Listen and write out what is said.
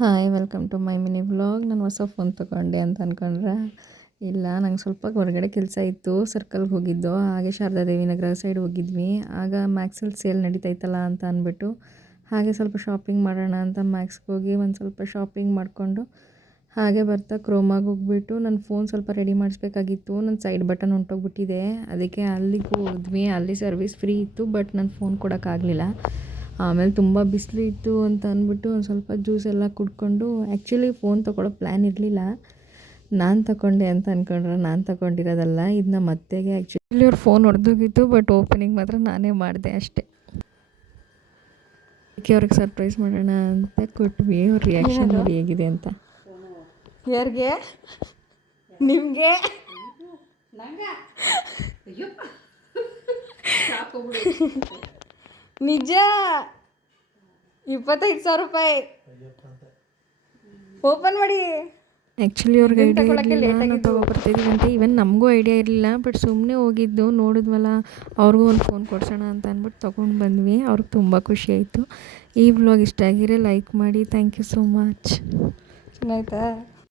Hi welcome to my mini vlog. ನಾನು ಹೊಸ phone ತೊಗೊಂಡೆ ಅಂತ ಅಂದ್ಕೊಂಡ್ರೆ ಇಲ್ಲ, ನಂಗೆ ಸ್ವಲ್ಪ ಹೊರಗಡೆ ಕೆಲಸ ಇತ್ತು. ಸರ್ಕಲ್ಗೆ ಹೋಗಿದ್ದು, ಹಾಗೆ ಶಾರದಾದೇವಿ ನಗರ ಸೈಡ್ ಹೋಗಿದ್ವಿ. ಆಗ ಮ್ಯಾಕ್ಸಲ್ಲಿ ಸೇಲ್ ನಡೀತೈತಲ್ಲ ಅಂತ ಅಂದ್ಬಿಟ್ಟು ಹಾಗೆ ಸ್ವಲ್ಪ ಶಾಪಿಂಗ್ ಮಾಡೋಣ ಅಂತ ಮ್ಯಾಕ್ಸ್ಗೆ ಹೋಗಿ ಒಂದು ಸ್ವಲ್ಪ ಶಾಪಿಂಗ್ ಮಾಡಿಕೊಂಡು ಹಾಗೆ ಬರ್ತಾ ಕ್ರೋಮಾಗೆ ಹೋಗ್ಬಿಟ್ಟು ನನ್ನ ಫೋನ್ ಸ್ವಲ್ಪ ರೆಡಿ ಮಾಡಿಸ್ಬೇಕಾಗಿತ್ತು. ನನ್ನ ಸೈಡ್ ಬಟನ್ ಹೊಂಟೋಗ್ಬಿಟ್ಟಿದೆ, ಅದಕ್ಕೆ ಅಲ್ಲಿಗೆ ಹೋದ್ವಿ. ಅಲ್ಲಿ ಸರ್ವಿಸ್ ಫ್ರೀ ಇತ್ತು, ಬಟ್ ನನ್ನ ಫೋನ್ ಕೊಡೋಕ್ಕಾಗಲಿಲ್ಲ. ಆಮೇಲೆ ತುಂಬ ಬಿಸಿಲು ಇತ್ತು ಅಂತ ಅಂದ್ಬಿಟ್ಟು ಒಂದು ಸ್ವಲ್ಪ ಜ್ಯೂಸ್ ಎಲ್ಲ ಕುಡ್ಕೊಂಡು, ಆ್ಯಕ್ಚುಲಿ ಫೋನ್ ತೊಗೊಳ್ಳೋ ಪ್ಲ್ಯಾನ್ ಇರಲಿಲ್ಲ. ನಾನು ತಗೊಂಡೆ ಅಂತ ಅಂದ್ಕೊಂಡ್ರೆ ನಾನು ತಗೊಂಡಿರೋದಲ್ಲ, ಇದು ನಮ್ಮ ಅತ್ತೆಗೆ ಆ್ಯಕ್ಚುಲಿ ಅವ್ರ ಫೋನ್ ಹೊಡೆದೋಗಿತ್ತು, ಬಟ್ ಓಪನಿಂಗ್ ಮಾತ್ರ ನಾನೇ ಮಾಡಿದೆ ಅಷ್ಟೇ. ಅದಕ್ಕೆ ಅವ್ರಿಗೆ ಸರ್ಪ್ರೈಸ್ ಮಾಡೋಣ ಅಂತ ಕೊಟ್ವಿ. ಅವ್ರ ರಿಯಾಕ್ಷನ್ ನೋಡಿ ಹೇಗಿದೆ ಅಂತ. ಯಾರಿಗೆ? ನಿಮಗೆ? ನಿಜ 25,000 ರೂಪಾಯಿ ಓಪನ್ ಮಾಡಿ. ಆ್ಯಕ್ಚುಲಿ ಅವ್ರಿಗೆ ಐಡಿಯಾ ಇರಲಿಲ್ಲ ತೊಗೊಬರ್ತಿದ್ದೀವಿ ಅಂತ. ಈವನ್ ನಮಗೂ ಐಡಿಯಾ ಇರಲಿಲ್ಲ, ಬಟ್ ಸುಮ್ಮನೆ ಹೋಗಿದ್ದು ನೋಡಿದ್ವಲ್ಲ, ಅವ್ರಿಗೂ ಒಂದು ಫೋನ್ ಕೊಡ್ಸೋಣ ಅಂತ ಅಂದ್ಬಿಟ್ಟು ತೊಗೊಂಡು ಬಂದ್ವಿ. ಅವ್ರಿಗೆ ತುಂಬ ಖುಷಿ ಆಯಿತು. ಈ ವ್ಲಾಗ್ ಇಷ್ಟ ಆಗಿದ್ರೆ ಲೈಕ್ ಮಾಡಿ. Thank you so much. ಚೆನ್ನಾಯ್ತಾ?